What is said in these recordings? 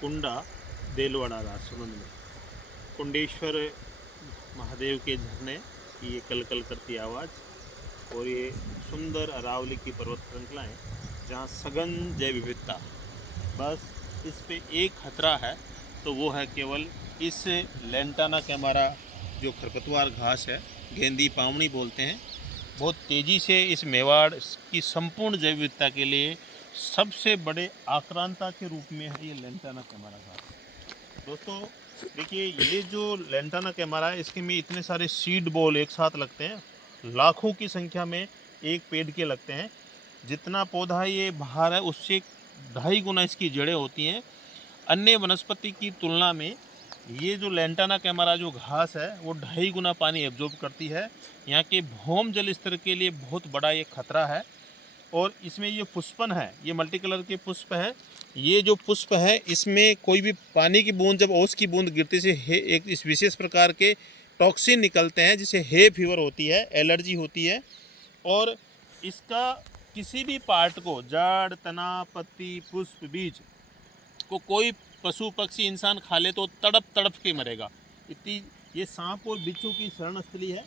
कुंडा देलवाड़ा राजसमंद में कुंडेश्वर महादेव के झरने की ये कल कल करती आवाज़ और ये सुंदर अरावली की पर्वत श्रृंखलाएँ जहाँ सघन जैव विविधता। बस इस पे एक खतरा है, तो वो है केवल इस लेंटाना कैमारा जो खरपतवार घास है, गेंदी पावनी बोलते हैं, बहुत तेज़ी से इस मेवाड़ की संपूर्ण जैव विविधता के लिए सबसे बड़े आक्रांता के रूप में है ये लेंटाना कैमारा घास। दोस्तों देखिए, ये जो लेंटाना कैमारा है इसके में इतने सारे सीड बॉल एक साथ लगते हैं, लाखों की संख्या में एक पेड़ के लगते हैं। जितना पौधा ये बाहर है उससे 2.5 गुना इसकी जड़ें होती हैं। अन्य वनस्पति की तुलना में ये जो लेंटाना कैमारा जो घास है वो 2.5 गुना पानी एब्जॉर्ब करती है। यहाँ के भौम जल स्तर के लिए बहुत बड़ा ये खतरा है। और इसमें ये पुष्पन है, ये मल्टी कलर के पुष्प है। ये जो पुष्प है इसमें कोई भी पानी की बूंद, जब ओस की बूंद गिरती से एक इस विशेष प्रकार के टॉक्सिन निकलते हैं जिसे हे फीवर होती है, एलर्जी होती है। और इसका किसी भी पार्ट को, जड़, तना, पत्ती, पुष्प, बीज को कोई पशु पक्षी इंसान खा ले तो तड़प तड़प के मरेगा। इतनी ये सांप और बिच्छू की शरण स्थली है।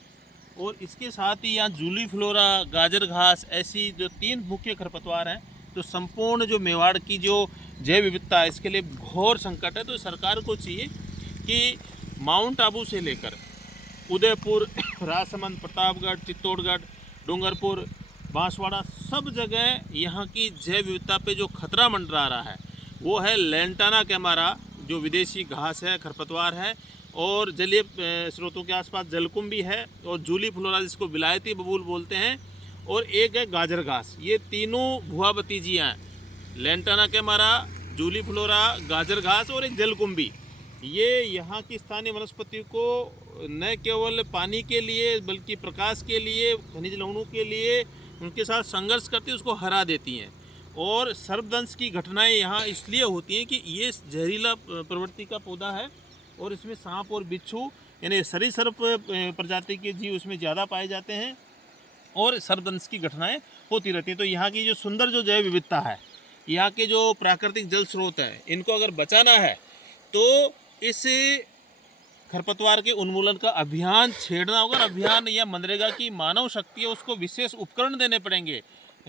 और इसके साथ ही यहाँ जूली फ्लोरा, गाजर घास, ऐसी जो 3 मुख्य खरपतवार हैं, तो संपूर्ण जो मेवाड़ की जो जैव विविधता है इसके लिए घोर संकट है। तो सरकार को चाहिए कि माउंट आबू से लेकर उदयपुर, राजसमंद, प्रतापगढ़, चित्तौड़गढ़, डूंगरपुर, बांसवाड़ा, सब जगह यहाँ की जैव विविधता पे जो खतरा मंडरा रहा है वो है लेंटाना कैमारा, जो विदेशी घास है, खरपतवार है। और जलीय स्रोतों के आसपास जलकुंभी है, और जूली फ्लोरा जिसको विलायती बबूल बोलते हैं, और एक है गाजर घास। ये तीनों भुआ भतीजियाँ हैं, लेंटाना कैमारा, जूली फ्लोरा, गाजर घास और एक जलकुंभी। ये यहाँ की स्थानीय वनस्पति को न केवल पानी के लिए बल्कि प्रकाश के लिए, खनिज लवणों के लिए उनके साथ संघर्ष करती, उसको हरा देती हैं। और सर्पदंश की घटनाएं यहाँ इसलिए होती हैं कि ये जहरीला प्रवृत्ति का पौधा है और इसमें सांप और बिच्छू यानी सरीसृप प्रजाति के जीव उसमें ज़्यादा पाए जाते हैं और सर्पदंश की घटनाएं होती रहती हैं। तो यहाँ की जो सुंदर जो जैव विविधता है, यहाँ के जो प्राकृतिक जल स्रोत हैं, इनको अगर बचाना है तो इस खरपतवार के उन्मूलन का अभियान छेड़ना होगा। अभियान या मनरेगा की मानव शक्ति है उसको विशेष उपकरण देने पड़ेंगे,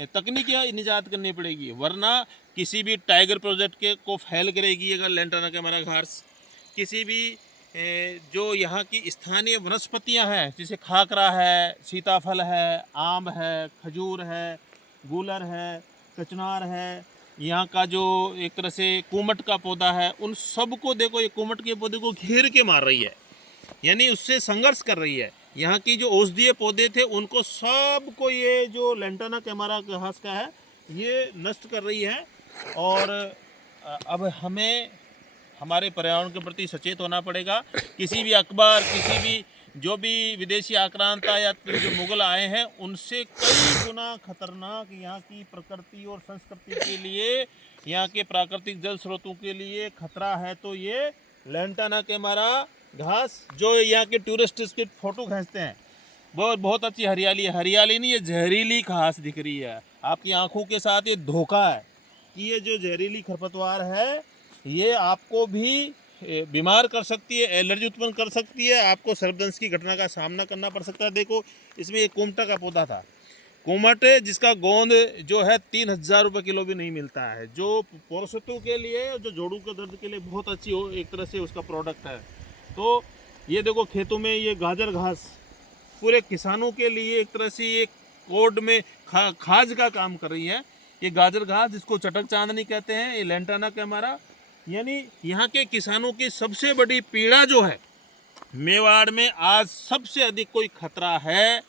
तकनीकियाँ निजात करनी पड़ेगी, वरना किसी भी टाइगर प्रोजेक्ट के को फेल करेगी अगर लेंटाना कैमारा घास। किसी भी जो यहाँ की स्थानीय वनस्पतियाँ हैं जैसे खाकरा है, सीताफल है, आम है, खजूर है, गूलर है, कचनार है, यहाँ का जो एक तरह से कुमट का पौधा है, उन सब को देखो, ये कुमट के पौधे को घेर के मार रही है, यानी उससे संघर्ष कर रही है। यहाँ की जो औषधीय पौधे थे उनको सबको ये जो लेंटाना कैमारा घास का है ये नष्ट कर रही है। और अब हमें हमारे पर्यावरण के प्रति सचेत होना पड़ेगा। किसी भी अखबार, किसी भी जो भी विदेशी आक्रांता या जो मुगल आए हैं उनसे कई गुना खतरनाक यहाँ की प्रकृति और संस्कृति के लिए, यहाँ के प्राकृतिक जल स्रोतों के लिए खतरा है। तो ये लेंटाना कैमारा घास जो यहाँ के टूरिस्ट इसके फोटो खींचते हैं, बहुत अच्छी हरियाली है। हरियाली नहीं, ये जहरीली घास दिख रही है आपकी आंखों के साथ। ये धोखा है कि ये जो जहरीली खरपतवार है ये आपको भी बीमार कर सकती है, एलर्जी उत्पन्न कर सकती है, आपको सर्पदंश की घटना का सामना करना पड़ सकता है। देखो इसमें एक कुमटा का पौधा था, कुमट, जिसका गोंद जो है 3,000 रुपये किलो भी नहीं मिलता है, जो पुरुषत्व के लिए, जो जोड़ों के दर्द के लिए बहुत अच्छी हो एक तरह से उसका प्रोडक्ट है। तो ये देखो खेतों में ये गाजर घास पूरे किसानों के लिए एक तरह से ये कोड में खाज का काम कर रही है। ये गाजर घास जिसको चटक चांदनी कहते हैं, ये लेंटाना कैमारा, यानी यहाँ के किसानों की सबसे बड़ी पीड़ा जो है। मेवाड़ में आज सबसे अधिक कोई खतरा है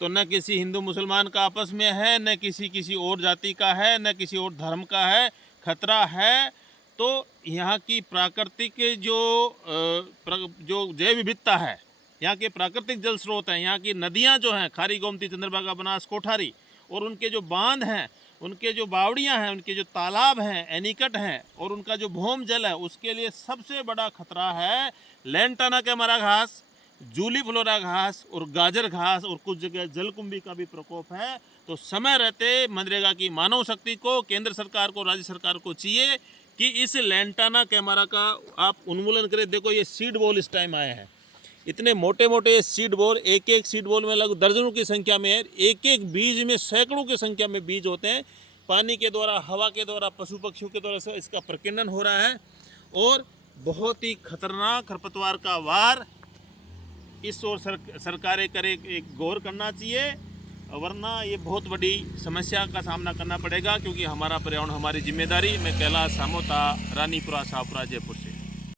तो न किसी हिंदू मुसलमान का आपस में है, न किसी और जाति का है, न किसी और धर्म का है। खतरा है तो यहाँ की प्राकृतिक जो जैव विविधता है, यहाँ के प्राकृतिक जल स्रोत हैं, यहाँ की नदियाँ जो हैं, खारी, गोमती, चंद्रभागा, बनास, कोठारी, और उनके जो बांध हैं, उनके जो बावड़ियाँ हैं, उनके जो तालाब हैं, एनीकट हैं, और उनका जो भौम जल है, उसके लिए सबसे बड़ा खतरा है लेंटाना कैमारा घास, जूली फ्लोरा घास और गाजर घास, और कुछ जगह जलकुंभी का भी प्रकोप है। तो समय रहते मनरेगा की मानव शक्ति को, केंद्र सरकार को, राज्य सरकार को चाहिए कि इस लैंटाना कैमरा का आप उन्मूलन करें। देखो ये सीड बॉल इस टाइम आए हैं, इतने मोटे मोटे सीड बॉल, एक एक सीड बॉल में लगभग दर्जनों की संख्या में है, एक एक बीज में सैकड़ों की संख्या में बीज होते हैं। पानी के द्वारा, हवा के द्वारा, पशु पक्षियों के द्वारा से इसका प्रकीर्णन हो रहा है और बहुत ही खतरनाक खरपतवार का वार इस ओर सरकारें करे, एक गौर करना चाहिए, वरना ये बहुत बड़ी समस्या का सामना करना पड़ेगा, क्योंकि हमारा पर्यावरण हमारी जिम्मेदारी। मैं कैलाश सामोता, रानीपुरा शाहपुरा, जयपुर से।